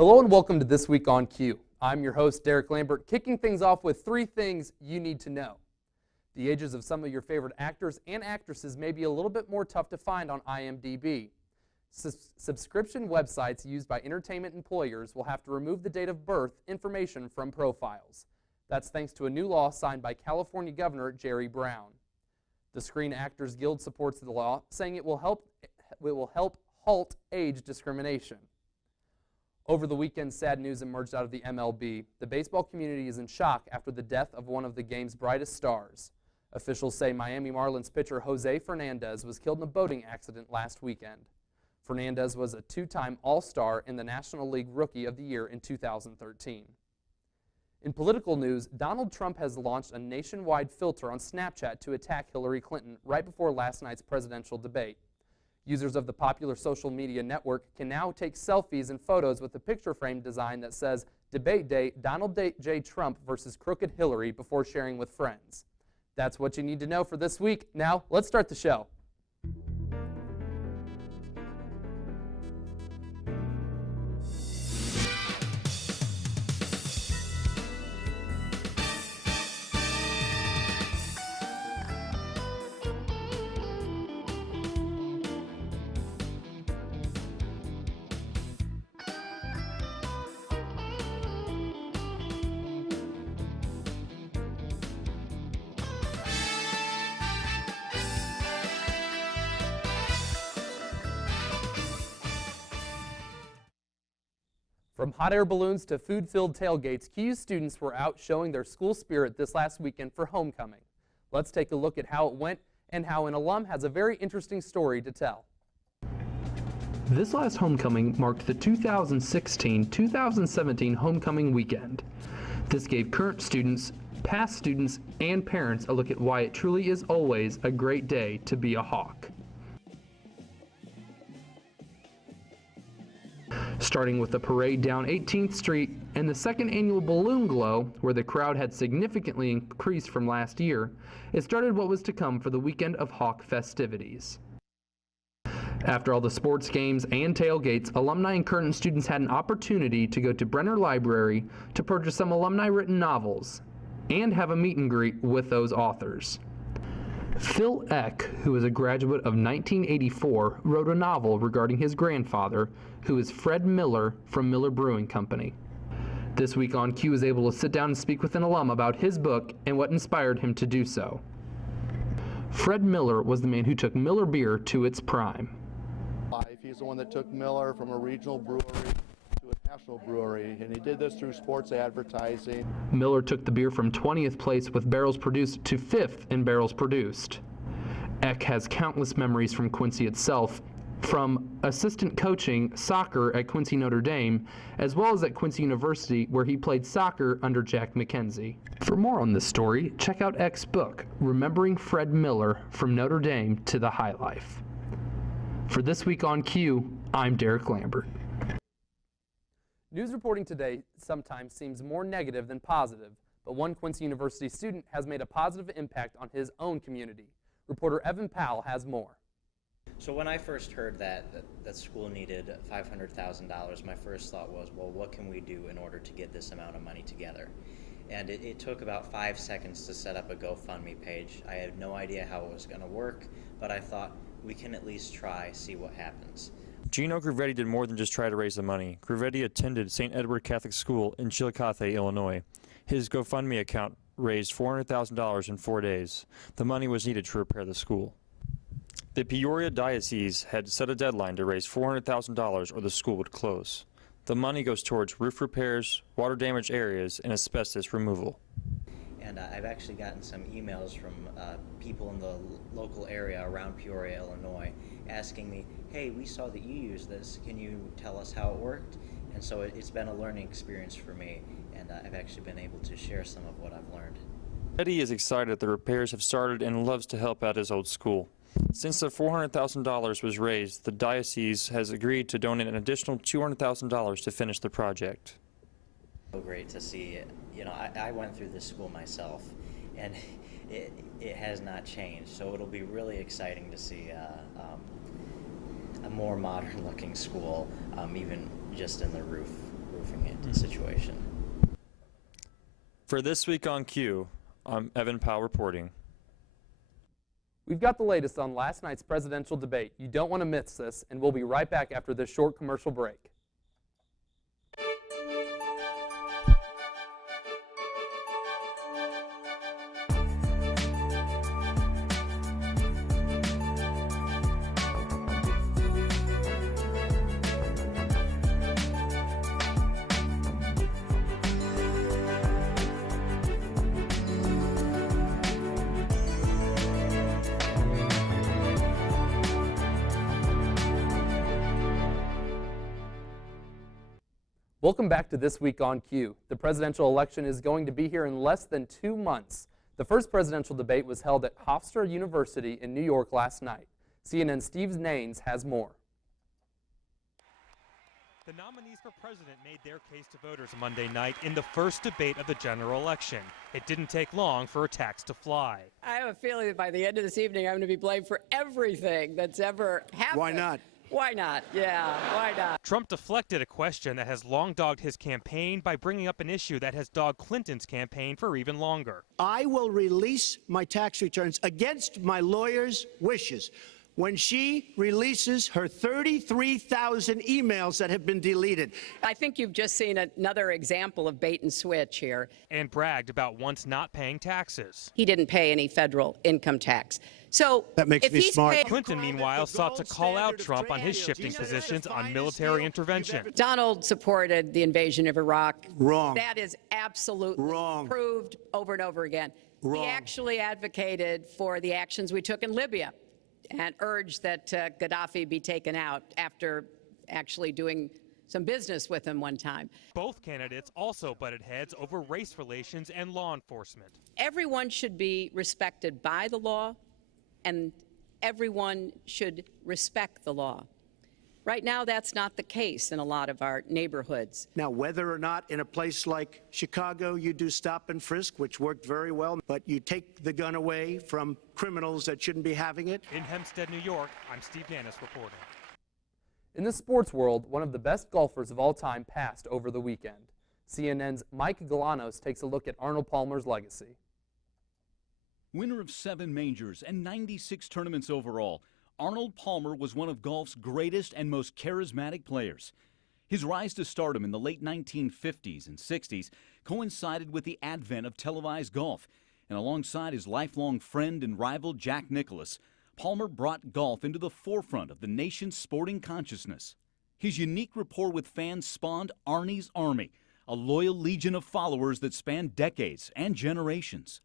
Hello and welcome to This Week on Q. I'm your host, Derek Lambert, kicking things off with 3 things you need to know. The ages of some of your favorite actors and actresses may be a little bit more tough to find on IMDb. Subscription websites used by entertainment employers will have to remove the date of birth information from profiles. That's thanks to a new law signed by California Governor Jerry Brown. The Screen Actors Guild supports the law, saying it will help halt age discrimination. Over the weekend, sad news emerged out of the MLB. The baseball community is in shock after the death of one of the game's brightest stars. Officials say Miami Marlins pitcher Jose Fernandez was killed in a boating accident last weekend. Fernandez was a 2-time All-Star and the National League Rookie of the Year in 2013. In political news, Donald Trump has launched a nationwide filter on Snapchat to attack Hillary Clinton right before last night's presidential debate. Users of the popular social media network can now take selfies and photos with a picture frame design that says, "Debate Day, Donald J. Trump versus Crooked Hillary," before sharing with friends. That's what you need to know for this week. Now, let's start the show. From hot air balloons to food-filled tailgates, KU students were out showing their school spirit this last weekend for homecoming. Let's take a look at how it went and how an alum has a very interesting story to tell. This last homecoming marked the 2016-2017 homecoming weekend. This gave current students, past students, and parents a look at why it truly is always a great day to be a Hawk. Starting with the parade down 18th Street and the second annual Balloon Glow, where the crowd had significantly increased from last year, it started what was to come for the weekend of Hawk festivities. After all the sports games and tailgates, alumni and current students had an opportunity to go to Brenner Library to purchase some alumni-written novels and have a meet and greet with those authors. Phil Eck, who is a graduate of 1984, wrote a novel regarding his grandfather, who is Fred Miller from Miller Brewing Company. This week on Q was able to sit down and speak with an alum about his book and what inspired him to do so. Fred Miller was the man who took Miller beer to its prime. He's the one that took Miller from a regional brewery to a national brewery, and he did this through sports advertising. Miller took the beer from 20th place with barrels produced to 5th in barrels produced. Eck has countless memories from Quincy itself, from assistant coaching soccer at Quincy Notre Dame, as well as at Quincy University, where he played soccer under Jack McKenzie. For more on this story, check out Eck's book, Remembering Fred Miller, From Notre Dame to the High Life. For This Week on Q, I'm Derek Lambert. News reporting today sometimes seems more negative than positive, but one Quincy University student has made a positive impact on his own community. Reporter Evan Powell has more. So when I first heard that school needed $500,000, my first thought was, well, what can we do in order to get this amount of money together? And it took about 5 seconds to set up a GoFundMe page. I had no idea how it was going to work, but I thought we can at least try, see what happens. Gino Grivetti did more than just try to raise the money. Grivetti attended St. Edward Catholic School in Chillicothe, Illinois. His GoFundMe account raised $400,000 in 4 days. The money was needed to repair the school. The Peoria Diocese had set a deadline to raise $400,000 or the school would close. The money goes towards roof repairs, water damaged areas, and asbestos removal. And I've actually gotten some emails from people in the local area around Peoria, Illinois, asking me, hey, we saw that you used this, can you tell us how it worked? And so it's been a learning experience for me, and I've actually been able to share some of what I've learned. Eddie is excited that the repairs have started and loves to help out his old school. Since the $400,000 was raised, the diocese has agreed to donate an additional $200,000 to finish the project. So great to see it. You know, I went through this school myself, and it has not changed. So it'll be really exciting to see a more modern-looking school, even just in the roof bulletproofing it situation. For This Week on Q, I'm Evan Powell reporting. We've got the latest on last night's presidential debate. You don't want to miss this, and we'll be right back after this short commercial break. Welcome back to This Week on Q. The presidential election is going to be here in less than 2 months. The first presidential debate was held at Hofstra University in New York last night. CNN's Steve Naines has more. The nominees for president made their case to voters Monday night in the first debate of the general election. It didn't take long for attacks to fly. I have a feeling that by the end of this evening, I'm going to be blamed for everything that's ever happened. Why not? Why not? Yeah, why not? Trump deflected a question that has long dogged his campaign by bringing up an issue that has dogged Clinton's campaign for even longer. I will release my tax returns against my lawyer's wishes when she releases her 33,000 emails that have been deleted. I think you've just seen another example of bait and switch here. And bragged about once not paying taxes. He didn't pay any federal income tax. So That makes if me he's smart. paid- Clinton, meanwhile, sought to call out Trump on his shifting positions on military intervention. Donald supported the invasion of Iraq. Wrong. That is absolutely Wrong. proved over and over again. Wrong. He actually advocated for the actions we took in Libya and urged that Gaddafi be taken out after actually doing some business with him one time. Both candidates also butted heads over race relations and law enforcement. Everyone should be respected by the law, and everyone should respect the law. Right now, that's not the case in a lot of our neighborhoods. Now, whether or not in a place like Chicago you do stop and frisk, which worked very well, but you take the gun away from criminals that shouldn't be having it. In Hempstead, New York, I'm Steve Danis reporting. In the sports world, one of the best golfers of all time passed over the weekend. CNN's Mike Galanos takes a look at Arnold Palmer's legacy. Winner of 7 majors and 96 tournaments overall, Arnold Palmer was one of golf's greatest and most charismatic players. His rise to stardom in the late 1950s and 60s coincided with the advent of televised golf, and alongside his lifelong friend and rival Jack Nicklaus, Palmer brought golf into the forefront of the nation's sporting consciousness. His unique rapport with fans spawned Arnie's Army, a loyal legion of followers that spanned decades and generations.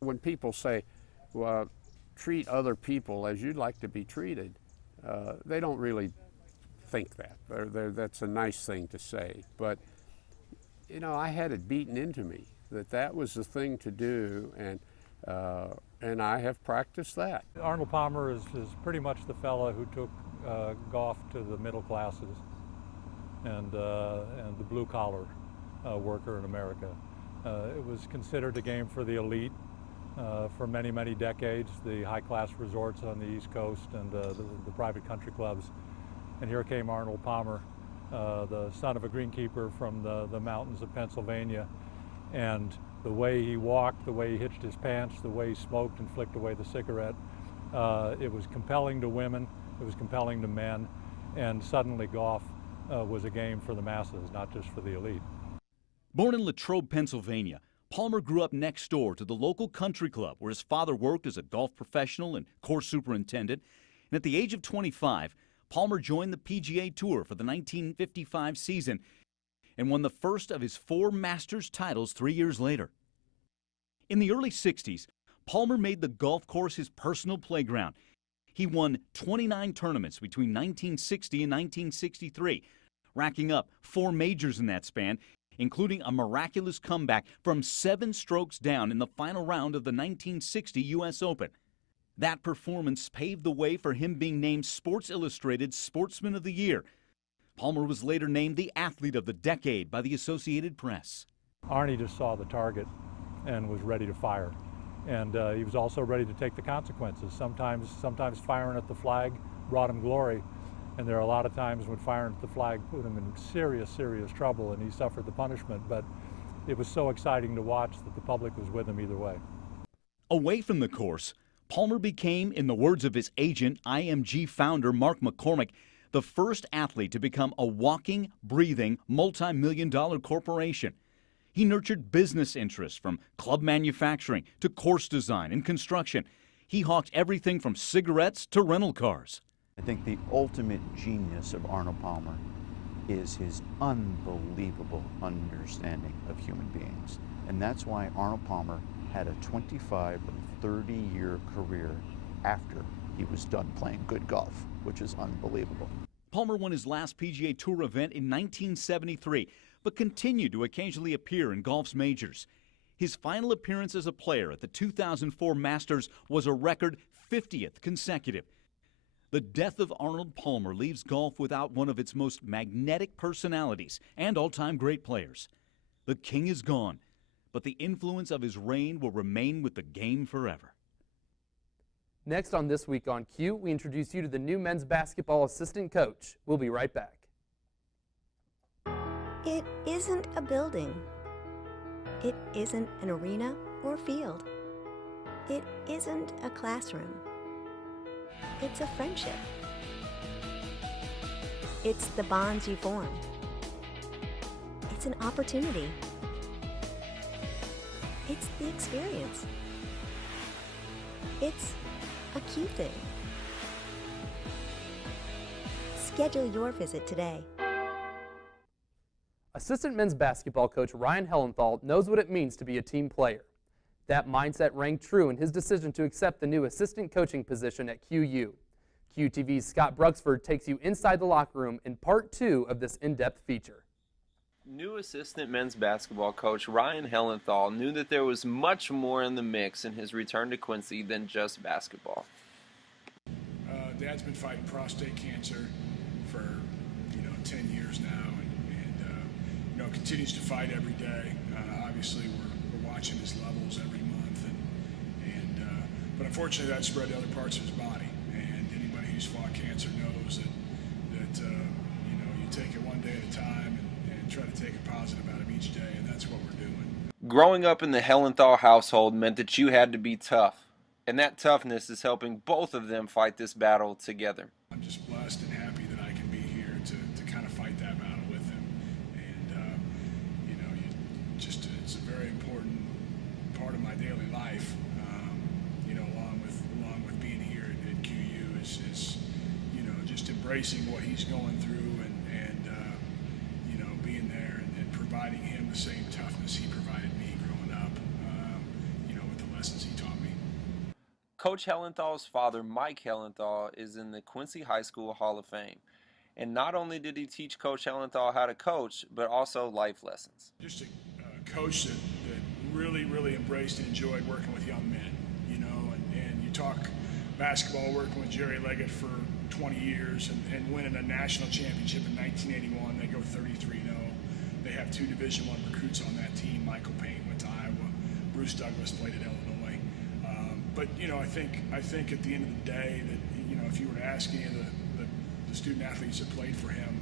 When people say, well, treat other people as you'd like to be treated, they don't really think that. That's a nice thing to say. But, you know, I had it beaten into me that that was the thing to do, and I have practiced that. Arnold Palmer is pretty much the fella who took golf to the middle classes and the blue-collar worker in America. It was considered a game for the elite. For many, many decades, the high-class resorts on the East Coast and the private country clubs. And here came Arnold Palmer, the son of a greenkeeper from the mountains of Pennsylvania. And the way he walked, the way he hitched his pants, the way he smoked and flicked away the cigarette, it was compelling to women, it was compelling to men, and suddenly golf was a game for the masses, not just for the elite. Born in Latrobe, Pennsylvania, Palmer grew up next door to the local country club where his father worked as a golf professional and course superintendent. And at the age of 25, Palmer joined the PGA Tour for the 1955 season and won the first of his 4 Masters titles 3 years later. In the early 60s, Palmer made the golf course his personal playground. He won 29 tournaments between 1960 and 1963, racking up 4 majors in that span, including a miraculous comeback from 7 strokes down in the final round of the 1960 U.S. Open. That performance paved the way for him being named Sports Illustrated's Sportsman of the Year. Palmer was later named the Athlete of the Decade by the Associated Press. Arnie just saw the target and was ready to fire. And he was also ready to take the consequences. Sometimes firing at the flag brought him glory, And there are a lot of times when firing at the flag put him in serious trouble, and he suffered the punishment. But it was so exciting to watch that the public was with him either way. Away from the course, Palmer became, in the words of his agent, IMG founder Mark McCormick, the first athlete to become a walking, breathing, multi-million-dollar corporation. He nurtured business interests from club manufacturing to course design and construction. He hawked everything from cigarettes to rental cars. I think the ultimate genius of Arnold Palmer is his unbelievable understanding of human beings. And that's why Arnold Palmer had a 25 or 30-year career after he was done playing good golf, which is unbelievable. Palmer won his last PGA Tour event in 1973, but continued to occasionally appear in golf's majors. His final appearance as a player at the 2004 Masters was a record 50th consecutive. The death of Arnold Palmer leaves golf without one of its most magnetic personalities and all-time great players. The king is gone, but the influence of his reign will remain with the game forever. Next on This Week on Q, we introduce you to the new men's basketball assistant coach. We'll be right back. It isn't a building. It isn't an arena or field. It isn't a classroom. It's a friendship. It's the bonds you form. It's an opportunity. It's the experience. It's a Q thing. Schedule your visit today. Assistant men's basketball coach Ryan Hellenthal knows what it means to be a team player. That mindset rang true in his decision to accept the new assistant coaching position at QU. QTV's Scott Bruxford takes you inside the locker room in part 2 of this in-depth feature. New assistant men's basketball coach Ryan Hellenthal knew that there was much more in the mix in his return to Quincy than just basketball. Dad's been fighting prostate cancer for 10 years now, and continues to fight every day. Obviously, we're watching his levels every month, but unfortunately, that spread to other parts of his body. And anybody who's fought cancer knows that you take it one day at a time and try to take a positive out of each day, and that's what we're doing. Growing up in the Hellenthal household meant that you had to be tough, and that toughness is helping both of them fight this battle together. I'm just blessed and happy that I can be here to kind of fight that battle with him, and it's a very important part of my daily life. Along with being here at QU is just embracing what he's going through and being there and providing him the same toughness he provided me growing up, with the lessons he taught me. Coach Hellenthal's father, Mike Hellenthal, is in the Quincy High School Hall of Fame. And not only did he teach Coach Hellenthal how to coach, but also life lessons. Just a coach that really, really embraced and enjoyed working with young men, and you talk basketball, working with Jerry Leggett for 20 years and winning a national championship in 1981. They go 33-0. They have 2 Division I recruits on that team. Michael Payne went to Iowa. Bruce Douglas played at Illinois. But I think at the end of the day that if you were to ask any of the student athletes that played for him,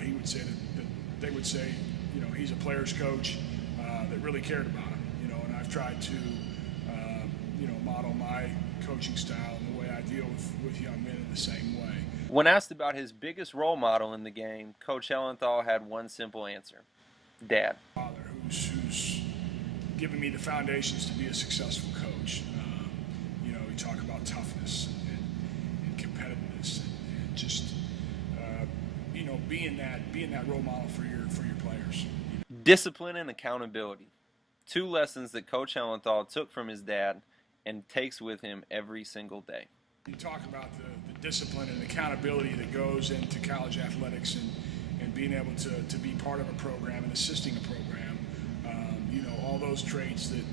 he would say that they would say he's a player's coach that really cared about him. And I've tried to model my coaching style and the way I deal with young men in the same way. When asked about his biggest role model in the game, Coach Hellenthal had one simple answer: Dad. Father, who's given me the foundations to be a successful coach. We talk about toughness and competitiveness and just being that role model for your players. Discipline and accountability. 2 lessons that Coach Hellenthal took from his dad and takes with him every single day. You talk about the discipline and accountability that goes into college athletics and being able to be part of a program and assisting a program. All those traits that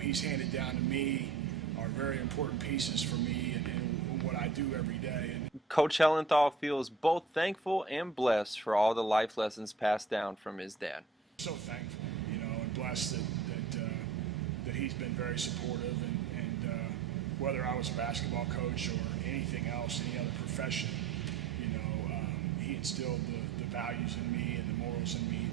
he's handed down to me are very important pieces for me and what I do every day. Coach Hellenthal feels both thankful and blessed for all the life lessons passed down from his dad. So thankful, and blessed that he's been very supportive, and whether I was a basketball coach or anything else, any other profession, instilled the values in me and the morals in me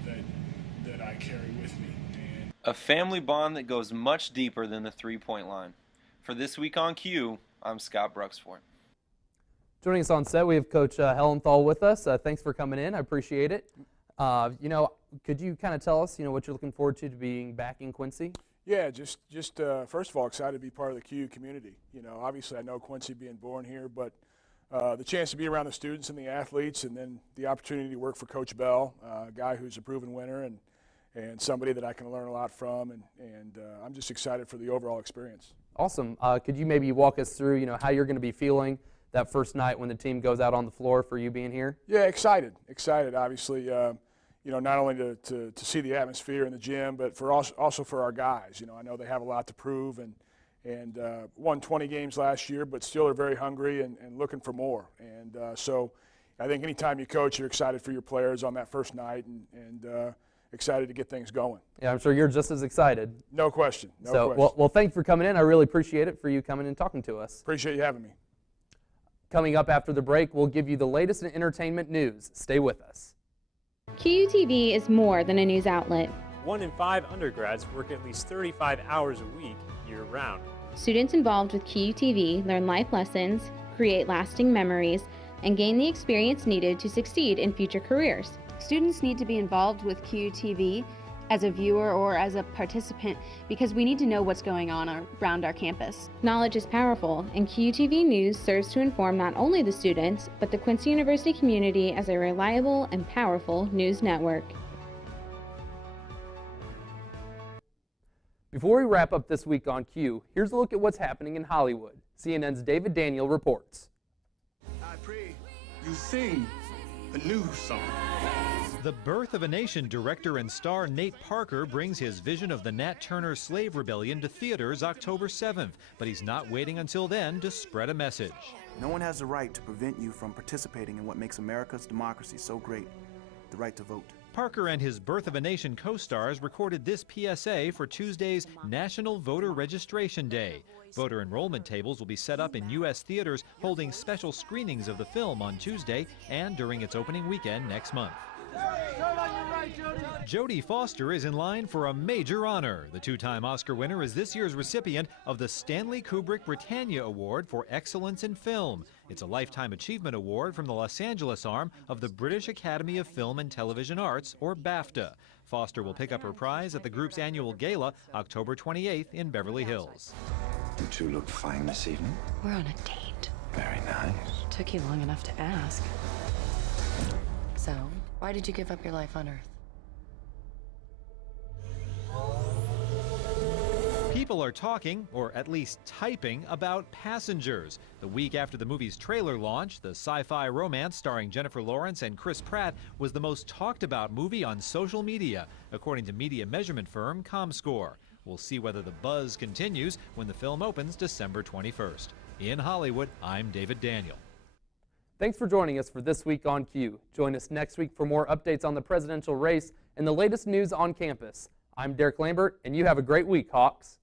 that I carry with me. And a family bond that goes much deeper than the three-point line. For This Week on Q, I'm Scott Bruxford. Joining us on set, we have Coach Hellenthal with us. Thanks for coming in. I appreciate it. Could you kind of tell us, what you're looking forward to being back in Quincy? Yeah, just first of all, excited to be part of the Q community. Obviously I know Quincy being born here, but the chance to be around the students and the athletes, and then the opportunity to work for Coach Bell, a guy who's a proven winner and somebody that I can learn a lot from, and I'm just excited for the overall experience. Awesome. Could you maybe walk us through, how you're going to be feeling that first night when the team goes out on the floor for you being here? Yeah, excited, obviously. Not only to see the atmosphere in the gym, but for also for our guys. I know they have a lot to prove and won 20 games last year, but still are very hungry and looking for more. And so I think anytime you coach, you're excited for your players on that first night and excited to get things going. Yeah, I'm sure you're just as excited. No question. Well, thanks for coming in. I really appreciate it for you coming and talking to us. Appreciate you having me. Coming up after the break, we'll give you the latest in entertainment news. Stay with us. QUTV is more than a news outlet. 1 in 5 undergrads work at least 35 hours a week, year-round. Students involved with QUTV learn life lessons, create lasting memories, and gain the experience needed to succeed in future careers. Students need to be involved with QUTV as a viewer or as a participant because we need to know what's going on around our campus. Knowledge is powerful, and QUTV News serves to inform not only the students, but the Quincy University community as a reliable and powerful news network. Before we wrap up this week on Q, here's a look at what's happening in Hollywood. CNN's David Daniel reports. I pray you sing a new song. The Birth of a Nation director and star Nate Parker brings his vision of the Nat Turner slave rebellion to theaters October 7th, but he's not waiting until then to spread a message. No one has the right to prevent you from participating in what makes America's democracy so great, the right to vote. Parker and his Birth of a Nation co-stars recorded this PSA for Tuesday's National Voter Registration Day. Voter enrollment tables will be set up in U.S. theaters, holding special screenings of the film on Tuesday and during its opening weekend next month. Jodie Foster is in line for a major honor. The two-time Oscar winner is this year's recipient of the Stanley Kubrick Britannia Award for Excellence in Film. It's a Lifetime Achievement Award from the Los Angeles arm of the British Academy of Film and Television Arts, or BAFTA. Foster will pick up her prize at the group's annual gala October 28th in Beverly Hills. You two look fine this evening. We're on a date. Very nice. Took you long enough to ask. So, why did you give up your life on Earth? People are talking, or at least typing, about Passengers. The week after the movie's trailer launch, the sci-fi romance starring Jennifer Lawrence and Chris Pratt was the most talked about movie on social media, according to media measurement firm ComScore. We'll see whether the buzz continues when the film opens December 21st. In Hollywood, I'm David Daniel. Thanks for joining us for This Week on Q. Join us next week for more updates on the presidential race and the latest news on campus. I'm Derek Lambert, and you have a great week, Hawks.